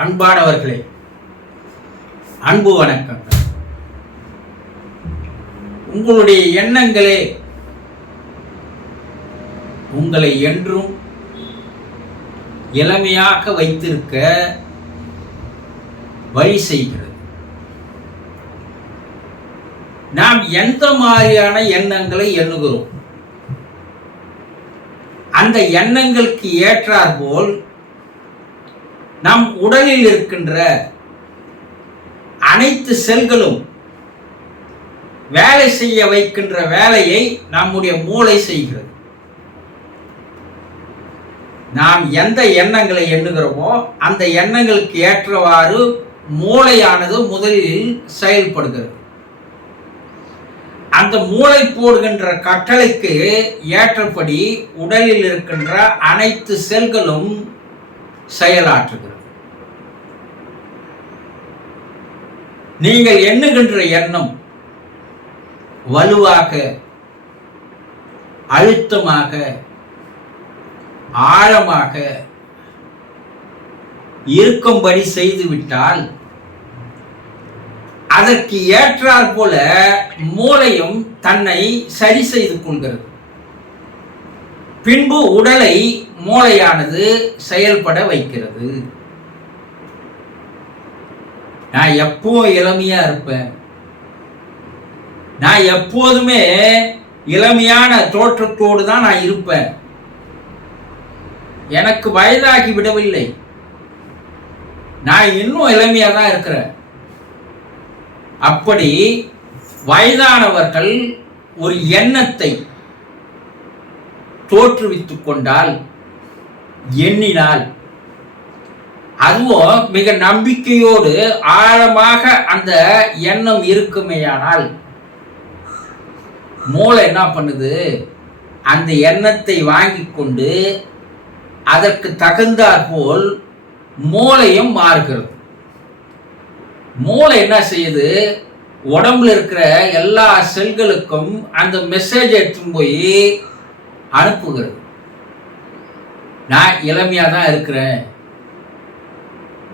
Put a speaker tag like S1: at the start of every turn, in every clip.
S1: அன்பானவர்களே அன்பு வணக்கங்கள். உங்களுடைய எண்ணங்களே உங்களை என்றும் இளமையாக வைத்திருக்க வழி செய்கிறது. நாம் எந்த மாதிரியான எண்ணங்களை எண்ணுகிறோம்? அந்த எண்ணங்களுக்கு ஏற்றாற்போல் நம் உடலில் இருக்கின்ற அனைத்து செல்களும் வேலை செய்ய வைக்கின்ற வேலையை நம்முடைய மூளை செய்கிறது. நாம் எந்த எண்ணங்களை எண்ணுகிறோமோ அந்த எண்ணங்களுக்கு ஏற்றவாறு மூளையானது முதலில் செயல்படுகிறது. அந்த மூளை போடுகின்ற கட்டளைக்கு ஏற்றபடி உடலில் இருக்கின்ற அனைத்து செல்களும் செயலாற்றுகிறது. நீங்கள் எண்ணுகின்ற எண்ணம் வலுவாக அழுத்தமாக ஆழமாக இருக்கும்படி செய்துவிட்டால் அதற்கு ஏற்றாற் போல மூளையும் தன்னை சரி செய்து கொள்கிறது. பின்பு உடலை மூளையானது செயல்பட வைக்கிறது. நான் எப்போ இளமையா இருப்பேன்? நான் எப்போதுமே இளமையான தோற்றத்தோடு தான் நான் இருப்பேன். எனக்கு வயதாகி விடவில்லை. நான் இன்னும் இளமையாக தான் இருக்கிறேன். அப்படி வயதானவர்கள் ஒரு எண்ணத்தை தோற்றுவித்துக் கொண்டால் எண்ணினால். அதுவும் மிக நம்பிக்கையோடு ஆழமாக அந்த எண்ணம் இருக்குமேயானால் மூளை என்ன பண்ணுது? அந்த எண்ணத்தை வாங்கி கொண்டு அதற்கு தகுந்தாற் போல் மூளையும் மாறுகிறது. மூளை என்ன செய்யுது? உடம்புல இருக்கிற எல்லா செல்களுக்கும் அந்த மெசேஜ் எடுத்துன்னு போய் அனுப்புகிறது. நான் இளமையாக தான் இருக்கிறேன்.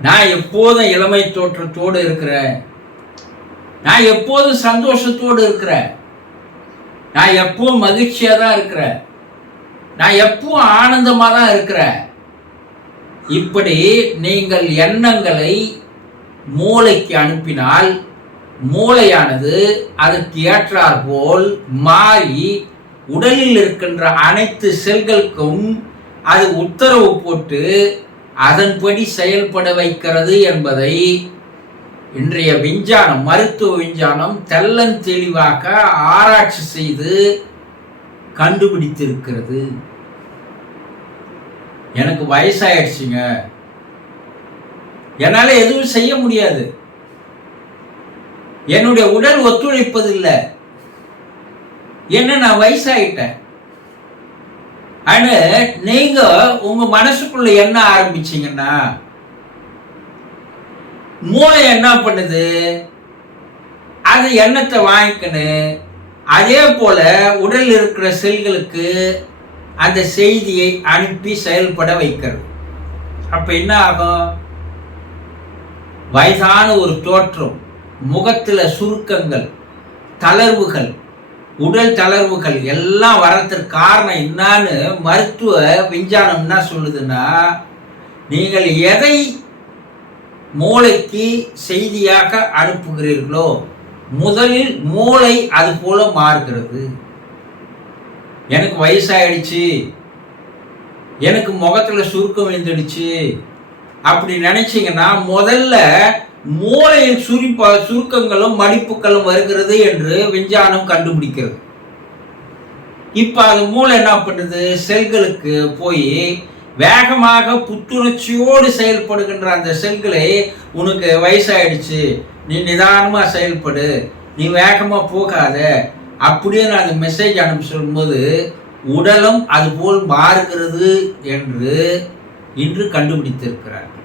S1: நான் எப்போதும் இளமை தோற்றத்தோடு இருக்கிறேன். நான் எப்போதும் சந்தோஷத்தோடு இருக்கிறேன். நான் எப்பவும் மகிழ்ச்சியாக தான் இருக்கிறேன். நான் எப்பவும் ஆனந்தமாக தான் இருக்கிறேன். இப்படி நீங்கள் எண்ணங்களை மூளைக்கு அனுப்பினால் மூளையானது அதற்கு ஏற்றார் போல் மாறி உடலில் இருக்கின்ற அனைத்து செல்களுக்கும் அது உத்தரவு போட்டு அதன்படி செயல்பட வைக்கிறது என்பதை இன்றைய விஞ்ஞானம் மருத்துவ விஞ்ஞானம் தெள்ளன் தெளிவாக ஆராய்ச்சி செய்து கண்டுபிடித்திருக்கிறது. எனக்கு வயசாயிடுச்சுங்க. என்னால் எதுவும் செய்ய முடியாது. என்னுடைய உடல் ஒத்துழைப்பதில்லை. என்ன நான் வயசாயிட்டேன்? ஆனா நீங்க உங்க மனசுக்குள்ள என்ன ஆரம்பிச்சீங்கன்னா மூளை என்ன பண்ணுது? அது எண்ணத்தை வாங்கிக்கணும் அதே போல உடல் இருக்கிற செல்களுக்கு அந்த செய்தியை அனுப்பி செயல்பட வைக்கிறது. அப்ப என்ன ஆகும்? வயதான ஒரு தோற்றம் முகத்துல சுருக்கங்கள் தளர்வுகள் உடல் தளர்வுகள் எல்லாம் வர்றதுக்கு காரணம் என்னன்னு மருத்துவ விஞ்ஞானம் என்ன சொல்லுதுன்னா நீங்கள் எதை மூளைக்கு செய்தியாக அனுப்புகிறீர்களோ முதலில் மூளை அது போல மாறுகிறது. எனக்கு வயசாயிடுச்சு எனக்கு முகத்தில் சுருக்கம் விழுந்துடுச்சு அப்படி நினச்சிங்கன்னா முதல்ல மூளையில் சுரிப்ப சுருக்கங்களும் மடிப்புகளும் வருகிறது என்று விஞ்ஞானம் கண்டுபிடிக்கிறது. இப்போ அது மூளை என்ன பண்ணுது? செல்களுக்கு போய் வேகமாக புத்துணர்ச்சியோடு செயல்படுகின்ற அந்த செல்களை உனக்கு வயசாயிடுச்சு நீ நிதானமாக செயல்படு நீ வேகமாக போகாத அப்படியே நான் அந்த மெசேஜ் அனுப்பி சொல்லும்போது உடலும் அதுபோல் மாறுகிறது என்று இன்று கண்டுபிடித்திருக்கிறார்கள்.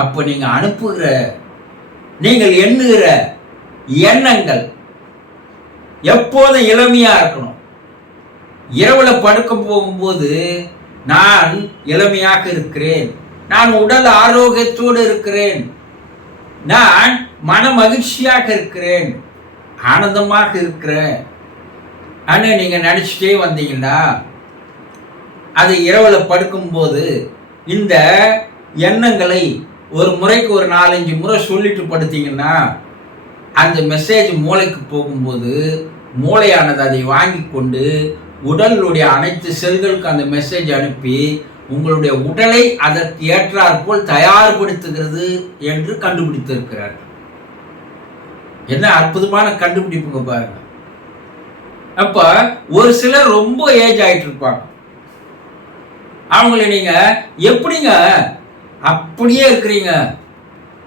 S1: அப்போ நீங்கள் அனுப்புகிற நீங்கள் எண்ணுகிற எண்ணங்கள் எப்போதும் இளமையாக இருக்கணும். இரவில் படுக்க போகும்போது நான் இளமையாக இருக்கிறேன். நான் உடல் ஆரோக்கியத்தோடு இருக்கிறேன். நான் மன மகிழ்ச்சியாக இருக்கிறேன். ஆனந்தமாக இருக்கிறேன். அன்னு நீங்கள் நினச்சிட்டே வந்தீங்கன்னா அது இரவில் படுக்கும்போது இந்த எண்ணங்களை ஒரு முறைக்கு ஒரு நாலஞ்சு முறை சொல்லிட்டு படுத்தீங்கன்னா அந்த மெசேஜ் மூளைக்கு போகும்போது மூளையானது அதை வாங்கி கொண்டு உடலுடைய அனைத்து செல்களுக்கு அந்த மெசேஜ் அனுப்பி உங்களுடைய உடலை அதற்கு ஏற்றாற்போல் தயார்படுத்துகிறது என்று கண்டுபிடித்திருக்கிறார். என்ன அற்புதமான கண்டுபிடிப்புங்க பாருங்க. அப்ப ஒரு சிலர் ரொம்ப ஏஜ் ஆயிட்டு இருப்பாங்க அவங்கள நீங்க எப்படிங்க அப்படியே இருக்கிறீங்க.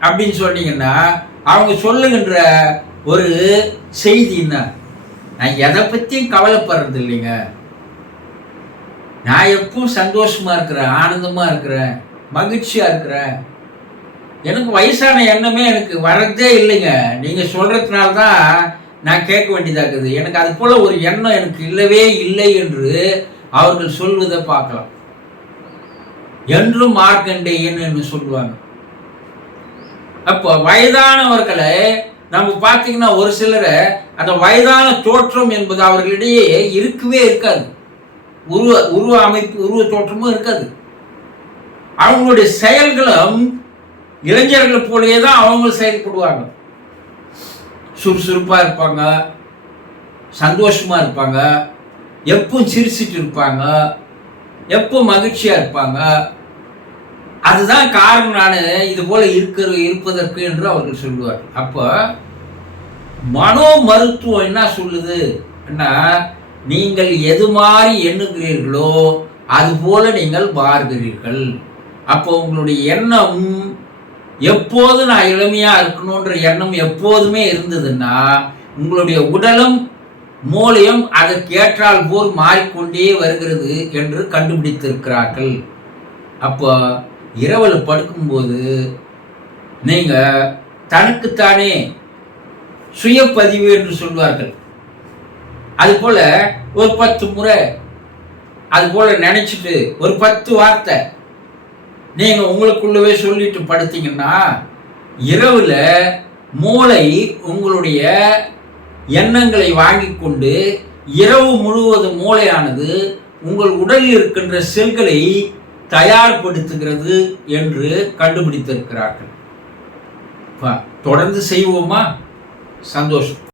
S1: அப்படின்னு சொன்னீங்கன்னா அவங்க சொல்லுகின்ற ஒரு செய்தி என்ன? நான் எதை பற்றியும் கவலைப்படுறது இல்லைங்க. நான் எப்பவும் சந்தோஷமாக இருக்கிறேன் ஆனந்தமாக இருக்கிறேன் மகிழ்ச்சியாக இருக்கிறேன். எனக்கு வயசான எண்ணமே எனக்கு வரதே இல்லைங்க. நீங்கள் சொல்கிறதுனால தான் நான் கேட்க வேண்டியதாக இருக்குது. எனக்கு அது போல் ஒரு எண்ணம் எனக்கு இல்லவே இல்லை என்று அவர்கள் சொல்வதை பார்க்கலாம். என்றும் மார்க்கண்டேயன் என்று சொல்லுவாங்க. அப்போ வயதானவர்களை நம்ம பார்த்தீங்கன்னா ஒரு சிலரை அந்த வயதான தோற்றம் என்பது அவர்களிடையே இருக்கவே இருக்காது. உருவ உருவ அமைப்பு உருவ தோற்றமும் இருக்காது. அவங்களுடைய செயல்களும் இளைஞர்களை போலவே தான் அவங்க செயல்படுவாங்க. சுறுசுறுப்பாக இருப்பாங்க சந்தோஷமாக இருப்பாங்க எப்பவும் சிரிச்சிட்டு இருப்பாங்க எப்போ மகிழ்ச்சியாக இருப்பாங்க அதுதான் காரணம் நான். இது போல இருக்கிற இருப்பதற்கு என்று அவர்கள் சொல்லுவார். அப்போ மனோ மருத்துவம் என்ன சொல்லுது? நீங்கள் எது மாதிரி எண்ணுகிறீர்களோ அது போல நீங்கள் மாறுகிறீர்கள். அப்போ உங்களுடைய எண்ணம் எப்போது நான் இளமையா இருக்கணுன்ற எண்ணம் எப்போதுமே இருந்ததுன்னா உங்களுடைய உடலும் மூளையும் அதற்கு ஏற்றால் போல் மாறிக்கொண்டே வருகிறது என்று கண்டுபிடித்திருக்கிறார்கள். அப்போ இரவில் படுக்கும்போது நீங்கள் தனக்குத்தானே சுயப்பதிவு என்று சொல்வார்கள். அதுபோல் ஒரு பத்து முறை அது நினச்சிட்டு ஒரு பத்து வார்த்தை நீங்கள் உங்களுக்குள்ளவே சொல்லிட்டு படுத்தீங்கன்னா இரவில் மூளை உங்களுடைய எண்ணங்களை வாங்கி கொண்டு இரவு முழுவதும் மூளையானது உங்கள் உடலில் இருக்கின்ற செல்களை தயார்படுத்துகிறது என்று கண்டுபிடித்திருக்கிறார்கள். தொடர்ந்து செய்வோமா? சந்தோஷம்.